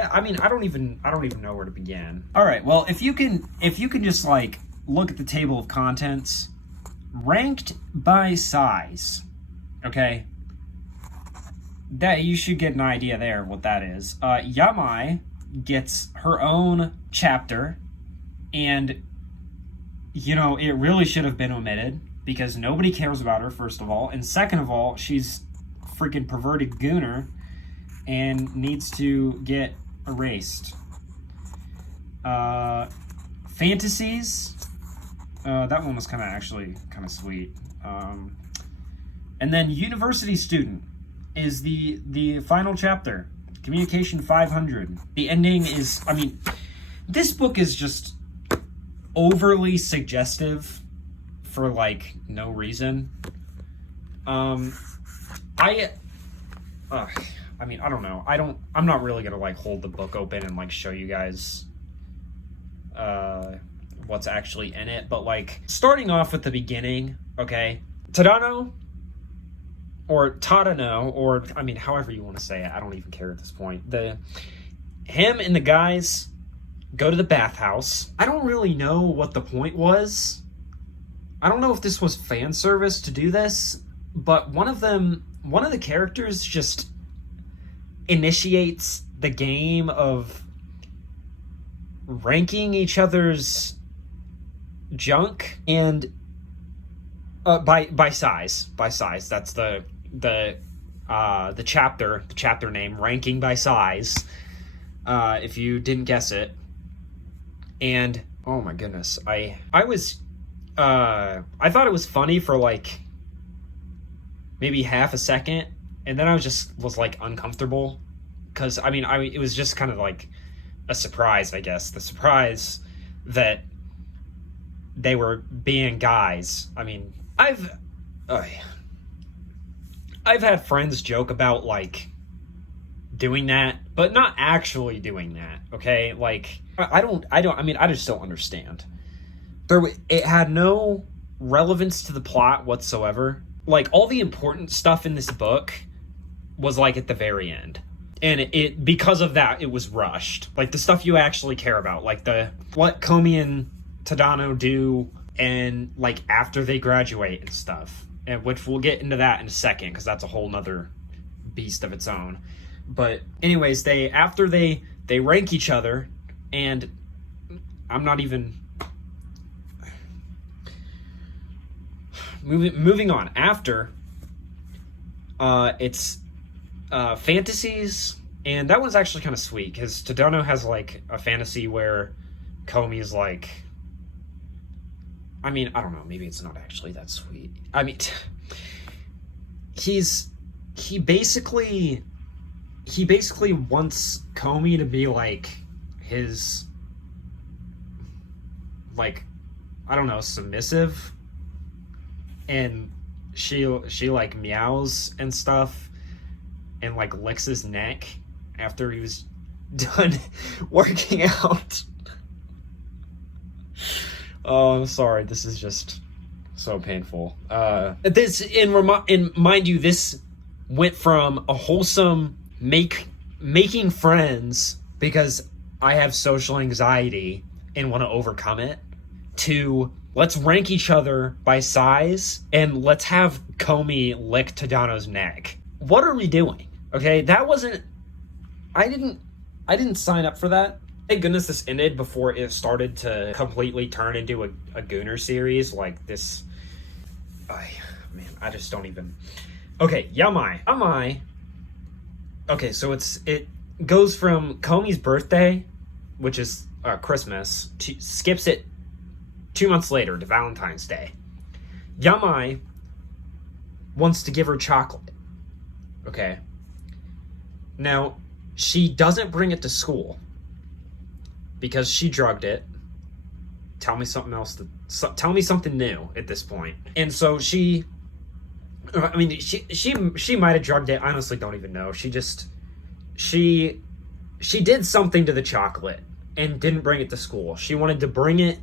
I mean, I don't even know where to begin. All right, well, if you can just like look at the table of contents, ranked by size, okay, that you should get an idea there of what that is. Yamai gets her own chapter, and you know, it really should have been omitted because nobody cares about her, first of all, and second of all, she's freaking perverted gooner and needs to get erased. Fantasies, that one was kind of sweet. And then University Student is the final chapter, Communication 500. The ending is, I mean, this book is just overly suggestive for like no reason. I mean, I don't know. I'm not really gonna like hold the book open and like show you guys what's actually in it, but like starting off at the beginning, okay? Tadano or Tadano, or I mean, however you want to say it, I don't even care at this point. Him and the guys go to the bathhouse. I don't really know what the point was. I don't know if this was fan service to do this, but one of the characters just initiates the game of ranking each other's junk and by size. That's the chapter name, ranking by size. If you didn't guess it. And oh my goodness, I thought it was funny for like maybe half a second, and then I was like uncomfortable because I mean it was just kind of like a surprise, I guess. The surprise that they were being guys. I mean, I've had friends joke about like doing that, but not actually doing that. Okay, like I just don't understand. It had no relevance to the plot whatsoever. Like all the important stuff in this book was like at the very end, and because of that it was rushed. Like the stuff you actually care about, like what Komi and Tadano do, and like after they graduate and stuff, and which we'll get into that in a second because that's a whole nother beast of its own. But anyways, after they rank each other, and I'm not even moving on. After it's fantasies, and that one's actually kind of sweet because Tadano has like a fantasy where Komi is like, I mean, I don't know, maybe it's not actually that sweet. I mean, he basically wants Komi to be like his, like, I don't know, submissive, and she like meows and stuff and like licks his neck after he was done working out. Oh, I'm sorry, this is just so painful. Mind you, this went from a wholesome making friends because I have social anxiety and want to overcome it, to let's rank each other by size and let's have Komi lick Tadano's neck. What are we doing? Okay, that wasn't... I didn't sign up for that. Thank goodness this ended before it started to completely turn into a Gooner series like this. Man, I just don't even... Okay, Yamai. Okay, so it goes from Komi's birthday, which is Christmas, skips it 2 months later to Valentine's Day. Yamai wants to give her chocolate. Okay. Now, she doesn't bring it to school because she drugged it. Tell me something else. Tell me something new at this point. And so she might have drugged it. I honestly don't even know. She did something to the chocolate and didn't bring it to school. She wanted to bring it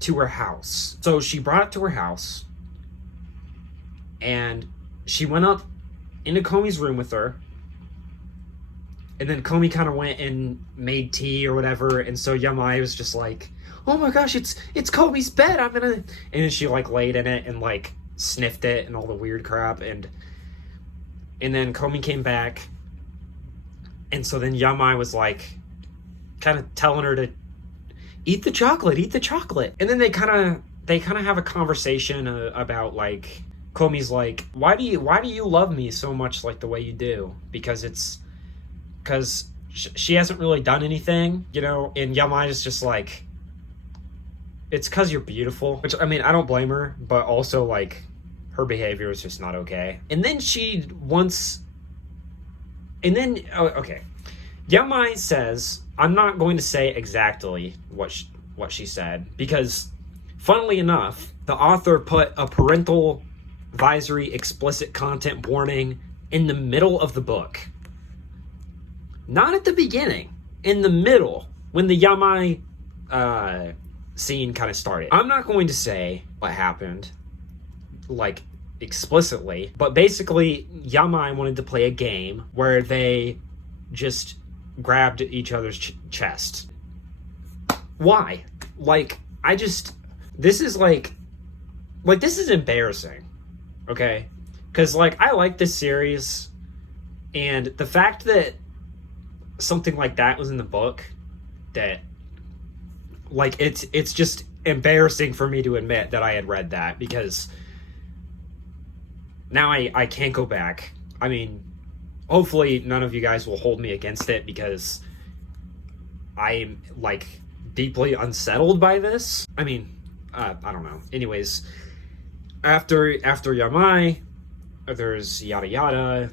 to her house. So she brought it to her house, and she went up into Komi's room with her, And then Komi kind of went and made tea or whatever, and so Yamai was just like, "Oh my gosh, it's Komi's bed. I'm gonna," and then she like laid in it and like sniffed it and all the weird crap, and then Komi came back, and so then Yamai was like, kind of telling her to eat the chocolate, and then they kind of have a conversation about like Komi's like, why do you love me so much like the way you do? Because she hasn't really done anything, you know, and Yamai is just like, it's because you're beautiful, which, I mean, I don't blame her, but also, like, her behavior is just not okay. And then okay. Yamai says, I'm not going to say exactly what she said, because, funnily enough, the author put a parental advisory explicit content warning in the middle of the book. Not at the beginning, in the middle, when the Yamai scene kind of started. I'm not going to say what happened, like, explicitly, but basically, Yamai wanted to play a game where they just grabbed each other's chest. Why? Like, this is this is embarrassing, okay? Because, like, I like this series, and the fact that something like that was in the book, that, like, it's just embarrassing for me to admit that I had read that, because now I can't go back. I mean, hopefully none of you guys will hold me against it, because I'm, like, deeply unsettled by this. I mean, I don't know. Anyways, after Yamai, there's yada yada,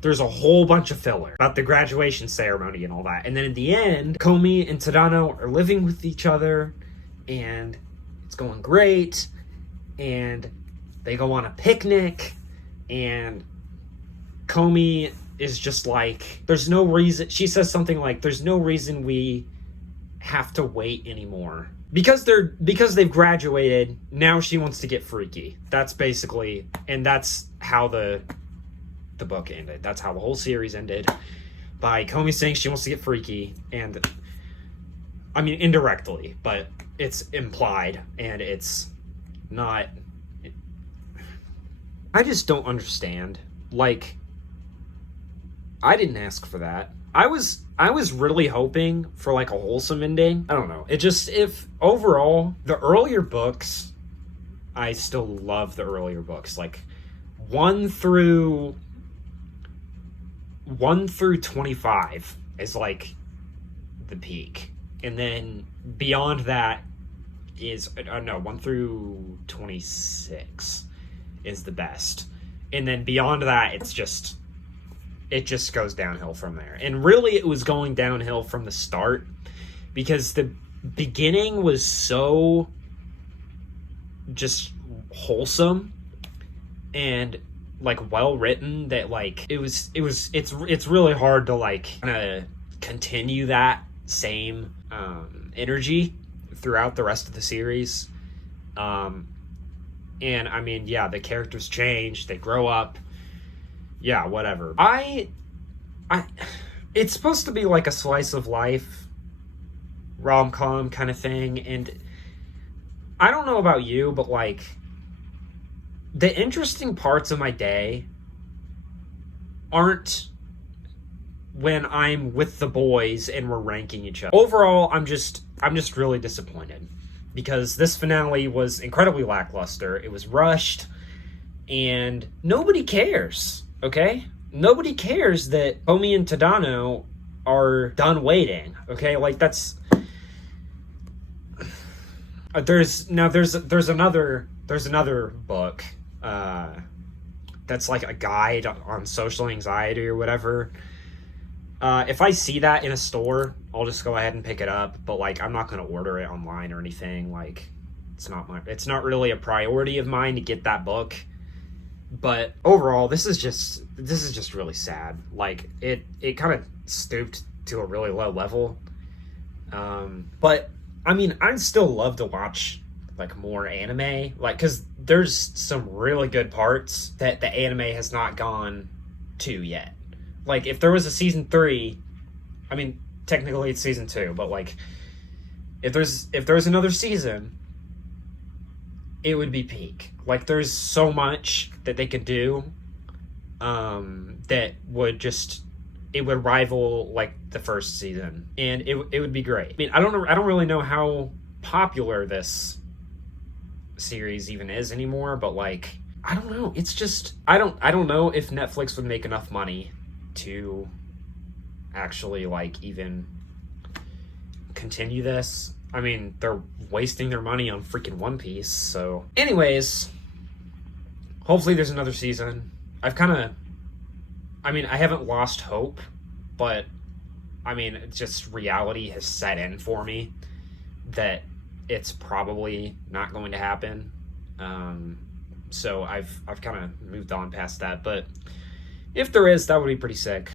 there's a whole bunch of filler about the graduation ceremony and all that. And then in the end, Komi and Tadano are living with each other, and it's going great, and they go on a picnic, and Komi is just like, there's no reason, she says something like, there's no reason we have to wait anymore. Because they've graduated, now she wants to get freaky. That's basically, and that's how the book ended. That's how the whole series ended, by Komi saying she wants to get freaky, and I mean indirectly, but it's implied, and it's not. I just don't understand. Like, I didn't ask for that. I was really hoping for like a wholesome ending. I don't know. If overall, the earlier books, I still love the earlier books. Like 1 through 25 is like the peak. And then beyond that is, 1 through 26 is the best. And then beyond that, it just goes downhill from there. And really, it was going downhill from the start, because the beginning was so just wholesome and like well written that like it's really hard to like kind of continue that same energy throughout the rest of the series. And I mean, yeah, the characters change, they grow up. Yeah, whatever. It's supposed to be like a slice of life rom-com kind of thing, and I don't know about you, but like the interesting parts of my day aren't when I'm with the boys and we're ranking each other. Overall, I'm just really disappointed, because this finale was incredibly lackluster. It was rushed, and nobody cares. Okay? Nobody cares that Komi and Tadano are done waiting. Okay? Like, that's... There's another book that's like a guide on social anxiety or whatever. If I see that in a store, I'll just go ahead and pick it up, but like I'm not going to order it online or anything. Like, it's not really a priority of mine to get that book. But overall, this is just really sad. Like, it kind of stooped to a really low level. But I mean, I'd still love to watch like more anime, like, because there's some really good parts that the anime has not gone to yet. Like, if there was a season 3, I mean, technically it's season 2, but like, if there's another season, it would be peak. Like, there's so much that they could do, that would just, it would rival like the first season, and it would be great. I mean, I don't really know how popular this series even is anymore, but like, I don't know. It's just, I don't know if Netflix would make enough money to actually like even continue this. I mean, they're wasting their money on freaking One Piece. So anyways, hopefully there's another season. I haven't lost hope, but I mean, it's just reality has set in for me that it's probably not going to happen. So I've kind of moved on past that, but if there is, that would be pretty sick.